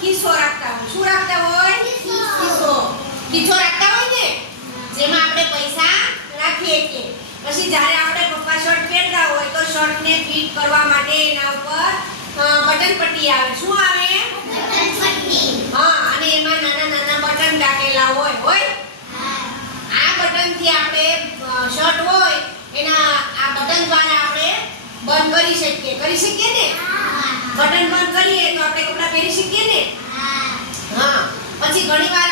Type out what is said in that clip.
ખીસો રાખતા હોય. શું રાખતા હોય? કિસ્સો. કિસો રાખતા હોય ને જેમાં આપણે પૈસા રાખીએ કે પછી જ્યારે આપણે પપ્પા શર્ટ પહેરતા હોય તો શર્ટને ફિટ કરવા માટે એના ઉપર બટન પટ્ટી આવે. શું આવે? હા અને એમાં નાના નાના બટન રાખેલા હોય. હોય? આ બટનથી આપણે શર્ટ હોય એના આ બટન દ્વારા આપણે બંધ કરી શકીએ. કરી શકીએ ને? બટન બંધ આપણે કપડાં પહેરી શકીએ ને? હા. પછી ઘણીવાર